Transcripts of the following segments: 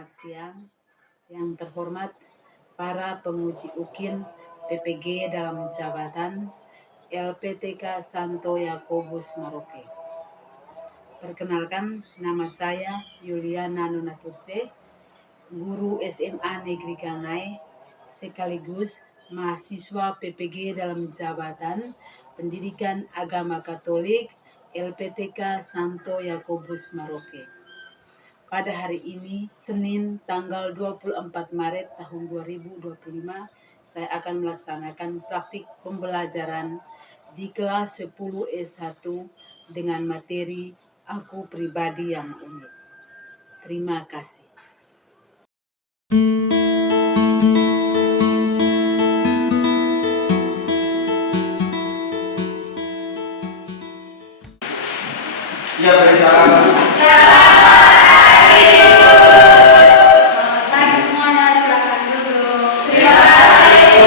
Selamat siang, yang terhormat para penguji UKIN PPG dalam jabatan LPTK Santo Yakobus Maroke. Perkenalkan, nama saya Yuliana Nonaturce, guru SMA Negeri Gangai, sekaligus mahasiswa PPG dalam jabatan Pendidikan Agama Katolik LPTK Santo Yakobus Maroke. Pada hari ini, Senin tanggal 24 Maret tahun 2025, saya akan melaksanakan praktik pembelajaran di kelas 10 S1 dengan materi Aku Pribadi yang Unik. Terima kasih. Ya, berjalan. Selamat pagi semuanya, silakan duduk. Terima kasih, Bu.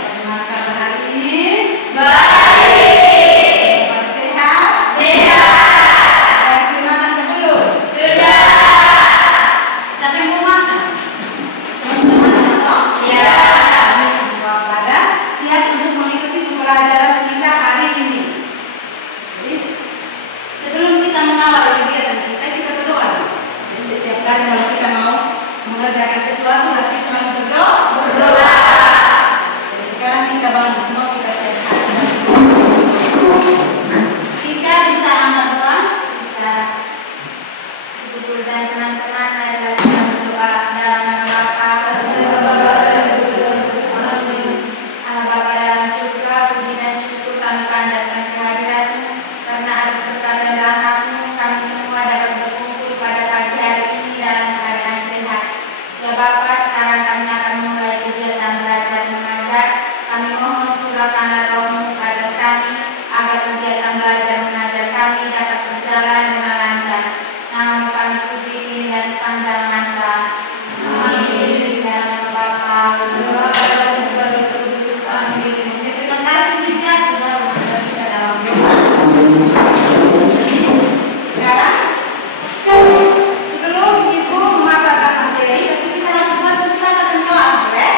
Bagaimana kabar hari ini? Baik. Sehat? Sehat. Dan sudah makan belum? Sudah. Siapa yang mau makan? Semua makan toh? Ya. Kami semua pada siap untuk mengikuti pembelajaran kita hari ini. Jadi, sebelum kita mengawal kegiatan kita berdoa. Jadi setiap kali kalau kita mau mengerjakan sesuatu, kita harus berdoa. Jadi sekarang kita bangun semua, kita sehat. Kita bisa angkat doa? Bisa. Ibu dan teman-teman, marilah kita berdoa dalam nama Bapa, Allah Bapa dalam surga, puji dan syukur kami panjatkan kehadirat-Mu, karena atas berkat dan rahmat-Mu kami semua dapat berkumpul pada pagi hari ini dalam keadaan sehat. Ya Bapa, sekarang kami akan memulai kegiatan belajar mengajar. Kami mohon curahkanlah Roh-Mu pada kami, agar kegiatan belajar mengajar kami dapat berjalan dengan lancar. Nama kami puji kini dan sepanjang masa. Amin. Dalam nama Bapa, Amin. Terima kasih Nika sudah mengajar kita dalam doa. Sekarang sebelum Ibu mengatakan materi, tapi kita harus buat kesepakatan kelas, boleh?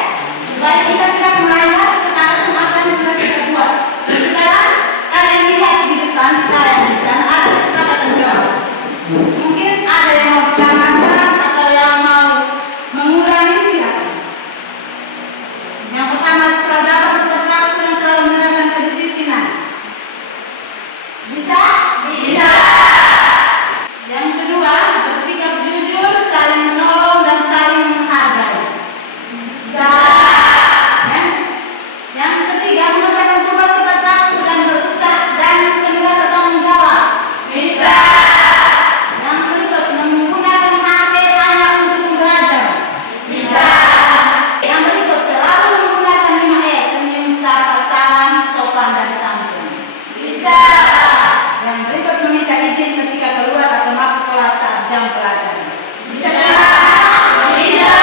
Supaya kita tidak melanggar kesepakatan apa yang sudah kita buat. Sekarang kalian lihat di depan kalian di sana ada kesepakatan kelas. Mungkin ada yang mau ditambahkan atau yang mau mengurangi, silakan. Yang pertama, sudah dapat tetap waktu dan selalu menggunakan kedisiplinan. Bisa? Bisa. Yang kedua, bersikap jujur, saling menolong dan saling menghargai. Bisa. Yang ketiga, mengerjakan tugas tepat waktu dan berusaha dan penuh rasa tanggung jawab. Bisa. Yang berikut, menggunakan HP hanya untuk belajar. Bisa. Yang berikut, selalu menggunakan 5S, senyum, sapa, salam, sopan dan santun. Bisa. Yang berikut, meminta izin ketika keluar atau masuk kelas saat jam pelajaran. Bisa semua? Bisa.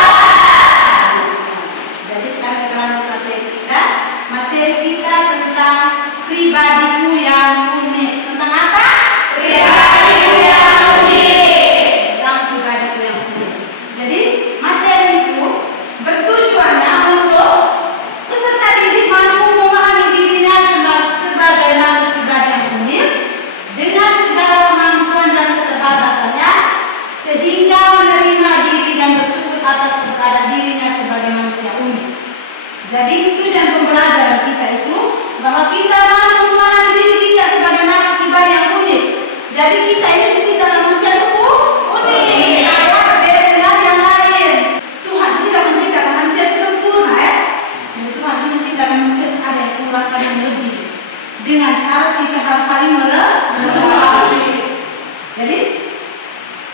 Jadi sekarang kita lanjut materi kita. Materi kita tentang pribadiku yang unik. Tentang apa? Pribadiku yang unik. Tentang pribadiku yang unik. Jadi materi itu bertujuannya untuk peserta didik mampu memahami dirinya sebagai makhluk pribadi yang unik dengan segala kemampuan dan keterbatasannya, sehingga menerima diri dan bersyukur atas keadaan dirinya sebagai manusia unik. Jadi tujuan pembelajaran kita itu bahwa kita mampu memahami diri kita sebagai makhluk pribadi yang unik. Jadi kita ini diciptakan manusia itu unik, berbeda dengan yang lain. Tuhan tidak menciptakan manusia itu sempurna, ya. Jadi Tuhan itu menciptakan manusia itu ada yang kurang, ada yang lebih. Dengan syarat kita harus saling melengkapi. Jadi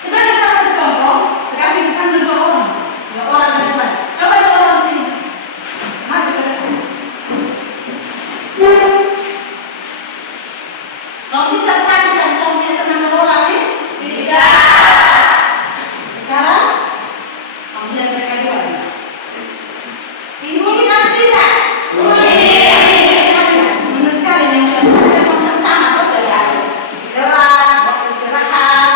sebagai salah satu contoh, sekarang di depan ada dua orang. Dua orang di depan. Coba dua orang sini. Maju ke depan. Kau bisa perhatikan, kau punya teman dua orang ini? Bisa. Sekarang kamu lihat mereka dua. Ibu kita tidak. Menurut kalian yang sudah sama, betul ya? Kelas, waktu istirahat,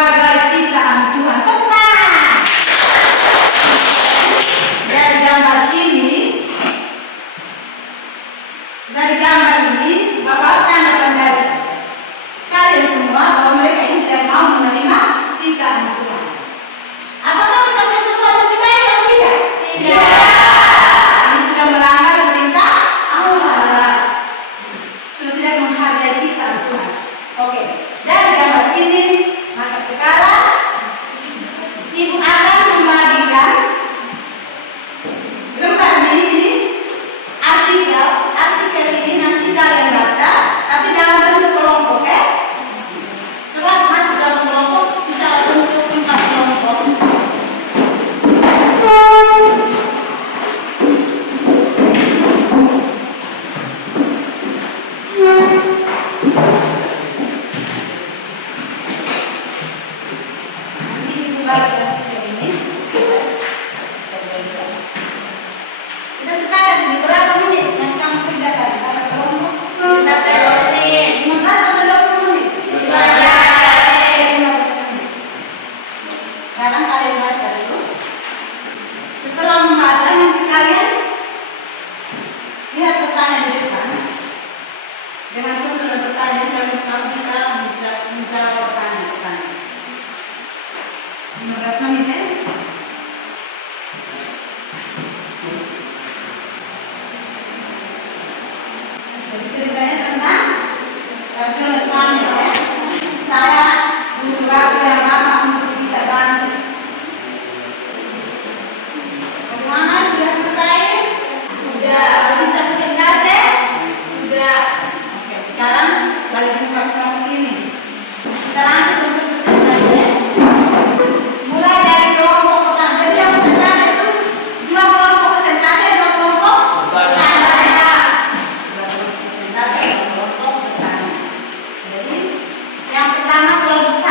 sebagai ciptaan Tuhan. Tepuk tangan. Dari gambar ini, Bapak tanyakan dari kalian semua bahwa mereka ini tidak mau menerima ciptaan Tuhan. Apakah kita besok harus dibayar atau tidak? Ini sudah melanggar perintah Allah. Sudah tidak menghargai ciptaan Tuhan. Oke, dari gambar ini, maka sekarang Ibu akan membagikan lembar ini, artikel ini nanti kalian baca, tapi dalam bentuk kelompok, setelah masuk dalam kelompok bisa bentuk 4 kelompok. Nanti Ibu bagi artikel ini, bisa dibagikan. Kita sekarang di berapa menit yang kamu kerjakan? Ada kelompok 15 menit. 15 atau 20 menit? 15 menit. Sekarang kalian baca dulu. Setelah membaca nanti kalian lihat pertanyaan di depan. Dengan tuntunan pertanyaan kalian bisa menjawab pertanyaan-pertanyaan. 15 menit ya. Jadi ceritanya tentang Terjun Islamil ya. Saya butuh waktu yang lama untuk bisa bantu. Bagaimana? Sudah selesai? Sudah. Bisa presentasi? Sudah. Oke, sekarang balik buka semua ke sini. Kita lanjut untuk presentasi ya. Mulai dari kelompok pertama. Jadi yang presentasi itu 2 kelompok presentasi, 2 kelompok bertanya. Presentasi, 2 kelompok bertanya. Jadi yang pertama kelompok 1.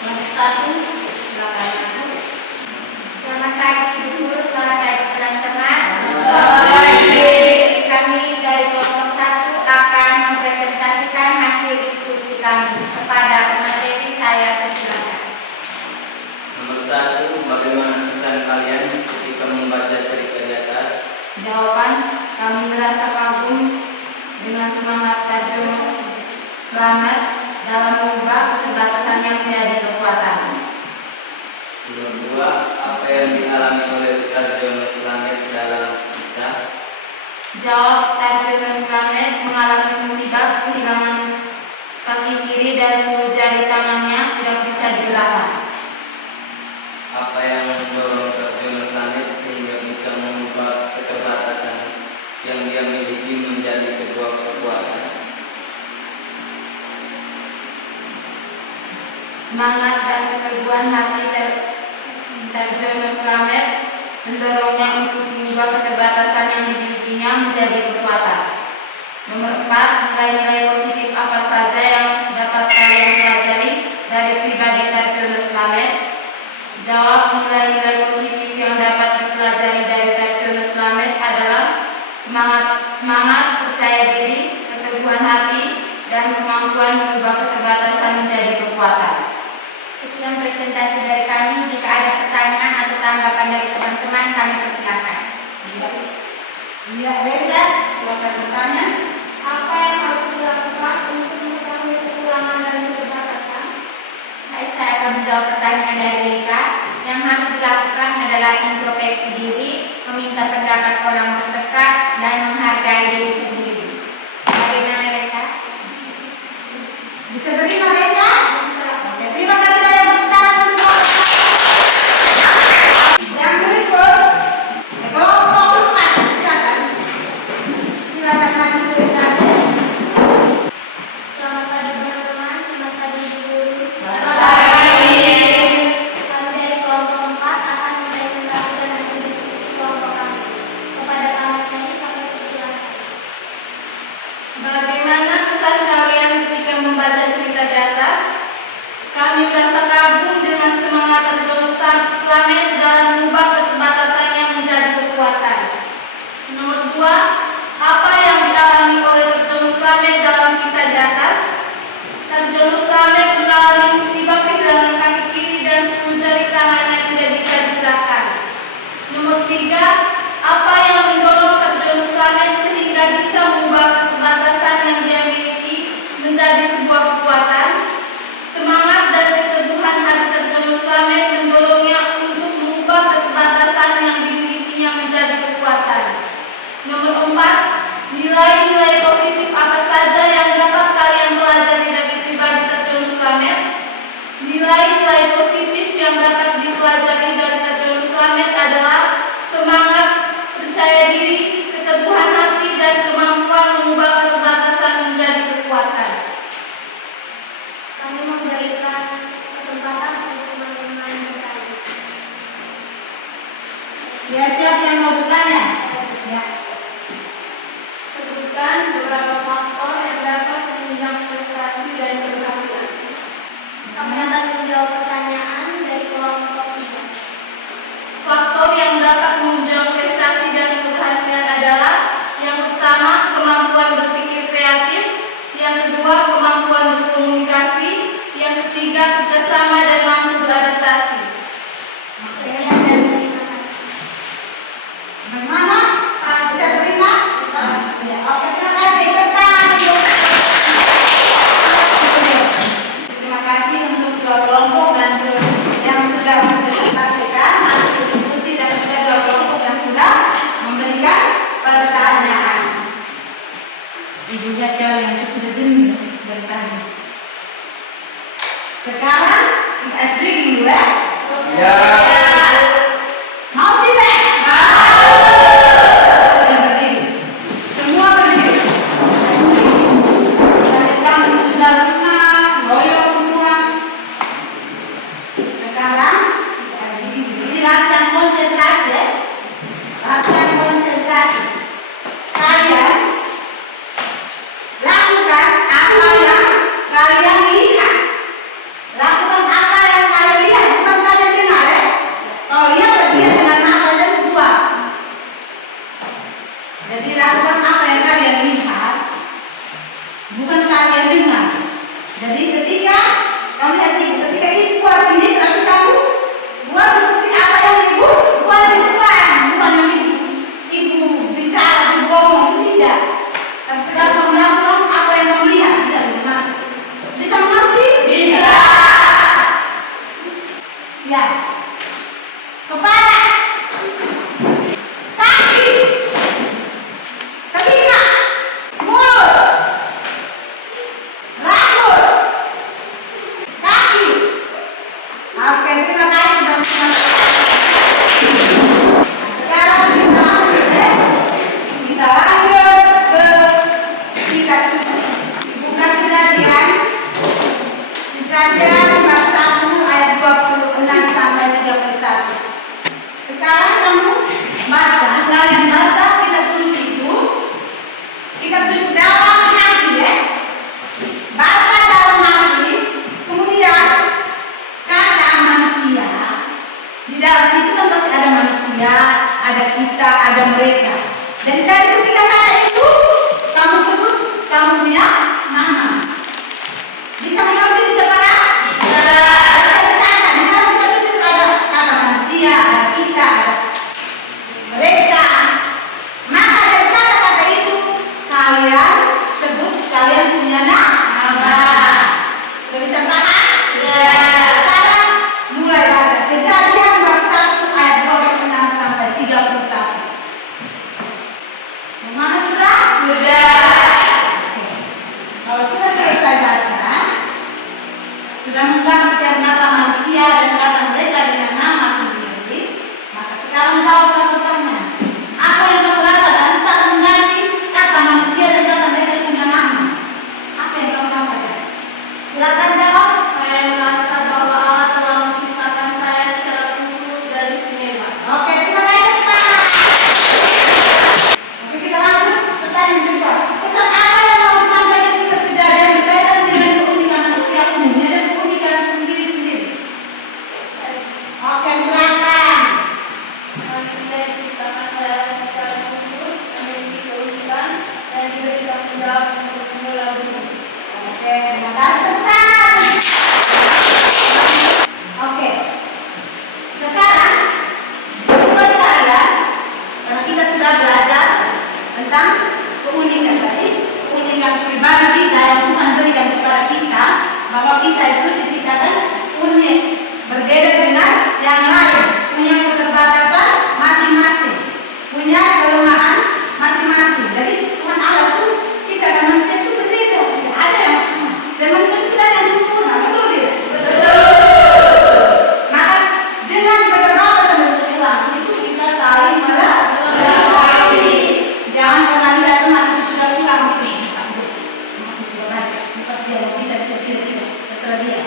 Kelompok 1, silakan Ibu. Selamat pagi Ibu, selamat pagi teman-teman. Selamat pagi. Kami dari kelompok 1 akan mempresentasikan hasil diskusi kami kepada pemateri. Saya persilakan. Nomor 1, bagaimana kesan kalian ketika membaca cerita di atas? Jawaban, kami merasa kagum dengan semangat Tarjono Slamet dalam mengubah keterbatasan yang menjadi kekuatan. Nomor 2, apa yang dialami oleh Tarjono Slamet dalam kisah? Jawab, Tarjono Slamet mengalami musibah kehilangan kaki kiri dan 10 jari tangannya tidak bisa digerakkan. Apa yang mendorong Tarjono Slamet sehingga bisa mengubah keterbatasan yang dia miliki menjadi sebuah kekuatan? Semangat dan keteguhan hati Tarjono Slamet mendorongnya untuk mengubah keterbatasan yang dimilikinya menjadi kekuatan. Nomor 4, nilai-nilai positif apa saja yang dapat kalian pelajari dari pribadi Tarjono Slamet? Jawab, nilai-nilai positif yang dapat dipelajari dari Tarjono Slamet adalah semangat, percaya diri, keteguhan hati, dan kemampuan mengubah keterbatasan menjadi kekuatan. Sekian presentasi dari kami. Jika ada pertanyaan atau tanggapan dari teman-teman, kami persilakan. Iya, Reza, silakan bertanya. Apa yang harus dilakukan untuk mengetahui kekurangan dan keterbatasan? Baik, saya akan menjawab pertanyaan dari Reza. Yang harus dilakukan adalah introspeksi diri, meminta pendapat orang terdekat, dan menghargai diri sendiri. Bagaimana Reza? Bisa terima Reza? Bisa. Oke, terima kasih banyak tepuk tangan untuk yang berikut. Kelompok 4, silakan. Silakan lanjut presentasi. Selamat pagi teman-teman, selamat pagi Ibu Guru. Selamat pagi. Kami dari kelompok 4 akan mempresentasikan hasil diskusi kelompok kami. Kepada kami persilakan. Bagaimana kesan kalian ketika membaca cerita di atas? Kami merasa kagum dengan semangat Tarjono Slamet dalam mengubah keterbatasannya menjadi kekuatan. Nomor 2, apa yang dialami oleh Terjun Slamet dalam kisah di atas. Terjun Slamet mengalami musibah kehilangan kaki kiri dan 10 jari tangannya tidak bisa digerakkan. Nomor 3, apa yang mendorong Terjun Slamet sehingga bisa mengubah keterbatasan yang dia miliki menjadi sebuah kekuatan? Semangat dan keteguhan hati Terjun Slamet mendorongnya untuk mengubah keterbatasan yang dimilikinya menjadi kekuatan. Nomor 4, nilai-nilai positif apa saja yang dapat kalian pelajari dari pribadi Terjun Slamet? Nilai-nilai positif yang dapat dipelajari dari Terjun Slamet adalah semangat, percaya diri, keteguhan hati, dan kemampuan mengubah keterbatasan menjadi kekuatan. Kami memberikan kesempatan untuk teman-teman bertanya. Ya, siapa yang mau bertanya? Ya. Sebutkan beberapa faktor yang dapat menunjang prestasi dan keberhasilan. Kami akan menjawab pertanyaan dari kelompok 3. Faktor yang dapat menunjang prestasi dan keberhasilan adalah yang pertama, kemampuan berpikir kreatif, yang kedua, kemampuan berkomunikasi, yang ketiga, kerjasama dan mampu beradaptasi. Saya dan terima kasih. Bagaimana? Bisa terima? Ya, oke, terima kasih. Terima kasih untuk dua kelompok dan yang sudah mempresentasikan hasil diskusi dan juga dua kelompok yang sudah memberikan pertanyaan. Ibu Jaja yang sudah jenuh bertanya. Sekarang kita breaking dulu ya. Ya. Mau tidak? Berdiri. Semua berdiri. Kami sudah tenang, loyo semua. Sekarang kita berdiri. Ini latihan konsentrasi ya. Latihan konsentrasi. Kalian lakukan apa yang kalian lihat. Lakukan apa yang kalian lihat, bukan kalian dengar ya. Kalau lihat dengan mata dan buat. Jadi lakukan apa yang kalian lihat, bukan kalian dengar. Jadi ketika kamu lihat ibu, ketika ibu buat ini, tapi kamu buat seperti apa yang ibu buat di depan, bukan yang ibu bicara, ibu ngomong, tidak. Tapi sekarang kamu lakukan apa yang kamu lihat, tidak dengar. Bisa mengerti? Bisa. Ya. Kepala, kaki, telinga, mulut, rambut, kaki. Oke, terima kasih teman-teman. Sekarang kita lanjut ke kitab suci. Bukan kejadian bab 1 ayat 26 sampai 31. Sekarang kamu baca, kalian baca kitab suci itu. Kitab suci dalam hati ya. Baca dalam hati. Kemudian kata manusia. Di dalam itu kan pasti ada manusia, ada kita, ada mereka. Dan dari ketiga kata itu kamu sebut kamu punya nama. Bisa mengerti, bisa paham? Bisa. Di dalam kitab suci itu ada kata manusia, ada kita, ada mereka. Maka dari kata-kata itu kalian sebut kalian punya nama. Sudah bisa paham? Ya. Sekarang mulai baca Kejadian bab 1 ayat 26 sampai 31. kelas. Tentang. Oke. Sekarang Bapak sekalian, karena kita sudah belajar tentang keunikan tadi, keunikan pribadi kita yang Tuhan berikan kepada kita, bahwa kita itu diciptakan unik, berbeda dengan yang lain, punya keterbatasan masing-masing, punya kelemahan masing-masing. Jadi Tuhan Allah itu ciptakan manusia itu berbeda, tidak ada yang sama. Dan manusia itu tidak ada yang sempurna, betul tidak? Betul. Maka dengan keterbatasan dan kekurangan itu kita saling melengkapi. Jangan pernah lihat teman sudah kurang begini, pas dia bisa tidak, terserah dia.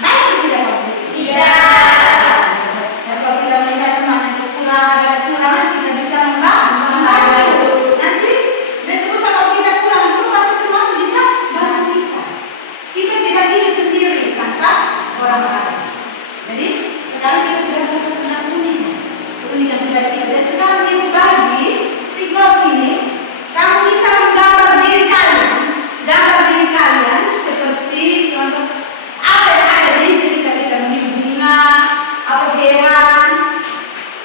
Baik tidak waktu itu? Iya. Kalau kita melihat teman yang kekurangan, ada kekurangan, kita bisa membantu. Nanti besok kalau kita kurang itu pasti Tuhan bisa bantu kita. Kita tidak hidup sendiri tanpa orang lain. Jadi sekarang kita sudah belajar tentang keunikan pribadi kita. Dan sekarang ibu bagi stiglot ini, kamu bisa menggambar diri kalian, seperti contoh apa yang ada di sekitar kita, mungkin bunga atau hewan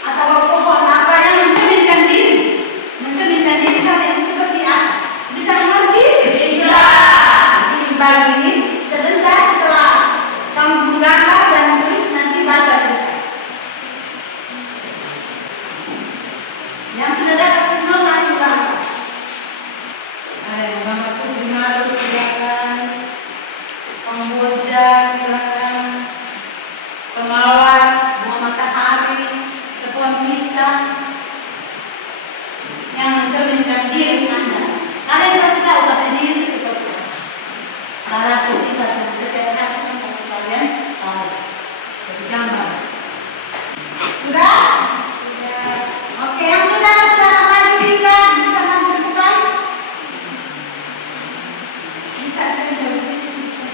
atau pohon apa yang mencerminkan diri kalian seperti apa? Bisa mengerti? Bisa. Ibu bagi ini sebentar setelah kamu menggambar dan tulis nanti baca kita. Yang sudah dapat stiglot langsung gambar. Ada yang gambar Putri Malu, silakan. Kamboja, silakan. Pemawar, bunga matahari, pohon pisang yang mencerminkan diri Anda. Kalian pasti tahu sampai diri itu seperti apa. Karakter sifat dan setiap hati yang pasti kalian tahu. Jadi gambar. Sudah? Sudah. Oke, yang sudah maju juga, bisa maju ke depan. Bisa dari sini. Bisa.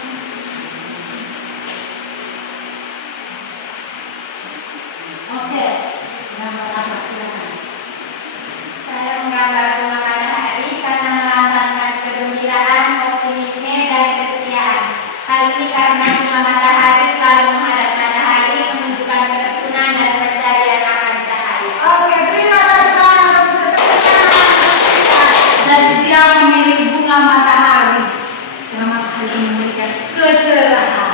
Oke, gambar apa? Silakan. Saya menggambar bunga matahari karena melambangkan kegembiraan, optimisme, dan kesetiaan. Hal ini karena bunga matahari selalu menghadap matahari, menunjukkan ketekunan dan pencarian akan cahaya. Oke, terima kasih banyak untuk keterangan. Dan dia memilih bunga matahari. Karena matahari memberikan kecerahan.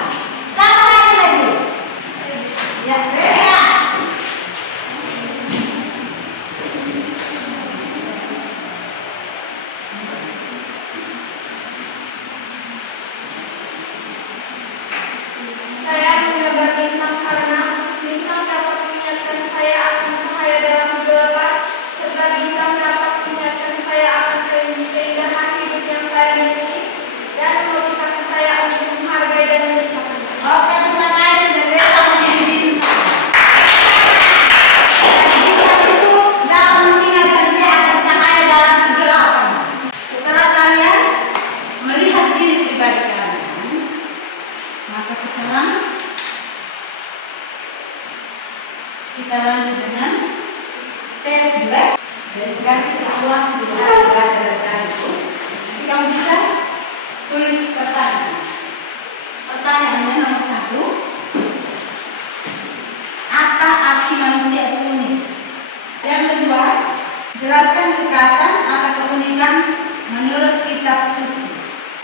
Sama lagi. Ya, Bea. Saya menggambar bintang karena bintang dapat mengingatkan saya akan cahaya dalam kegelapan, serta bintang dapat mengingatkan saya akan keindahan hidup yang saya miliki dan memotivasi saya untuk menghargai dan menikmati. Oke, terima kasih. Dan Bea memilih bintang. Dan bintang itu dapat mengingatkan dia akan cahaya dalam kegelapan. Setelah kalian melihat diri pribadi kalian, maka sekarang kita lanjut dengan tes juga. Jadi sekarang kita ulas dulu baca dari tadi itu. Nanti kamu bisa tulis pertanyaan. Pertanyaannya nomor 1. Apa arti manusia itu unik? Yang kedua, jelaskan kekhasan atau keunikan menurut kitab suci.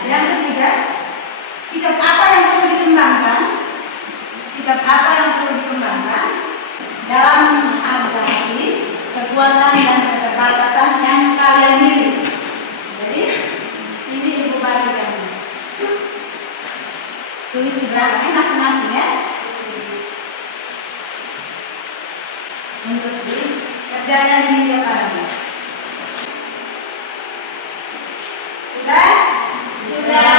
Yang ketiga, sikap apa yang perlu dikembangkan? Sikap apa yang perlu dikembangkan dalam menghadapi kekuatan dan keterbatasan yang kalian miliki? Jadi, ini ibu bagikan. Tulis di belakangnya masing-masing ya. Untuk di kerjanya di depan. Sudah? Sudah.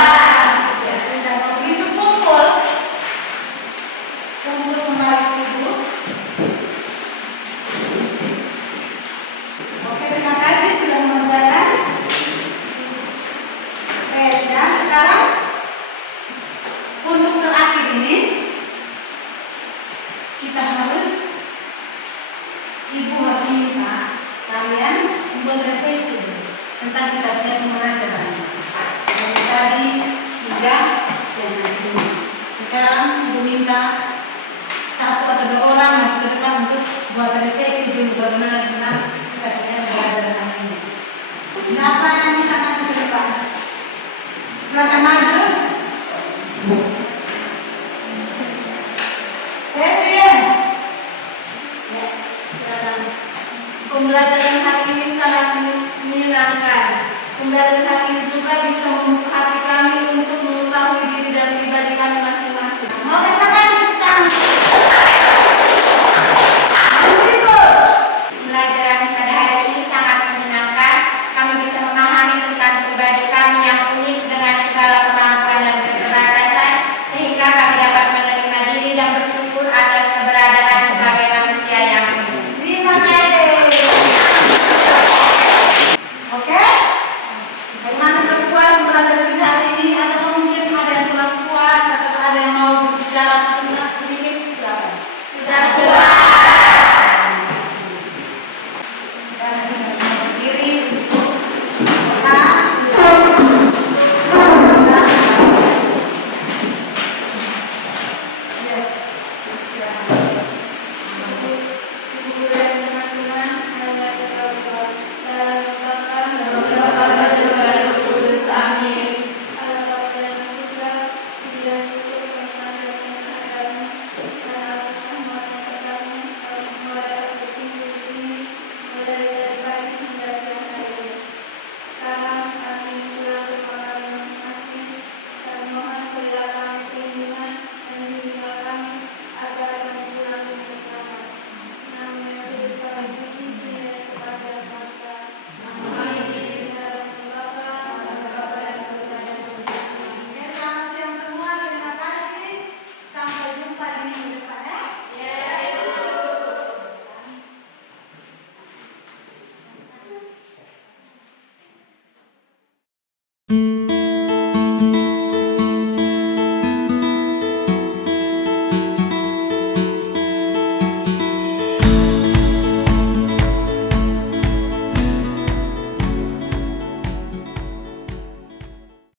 Ya sudah. Begitu kumpul kembali ke ibu. Oke, terima kasih sudah mengerjakan tesnya. Sekarang untuk terakhir ini kita harus ibu harus minta kalian membuat refleksi tentang kitabnya pembelajaran. Dari tadi 3 minta satu atau dua orang masuk ke depan untuk buat refleksi dulu benar-benar kita tidak belajar hari ini. Siapa yang bisa maju ke depan? Silakan maju. Kevin. Ya, silakan. Pembelajaran hari ini sangat menyenangkan. Pembelajaran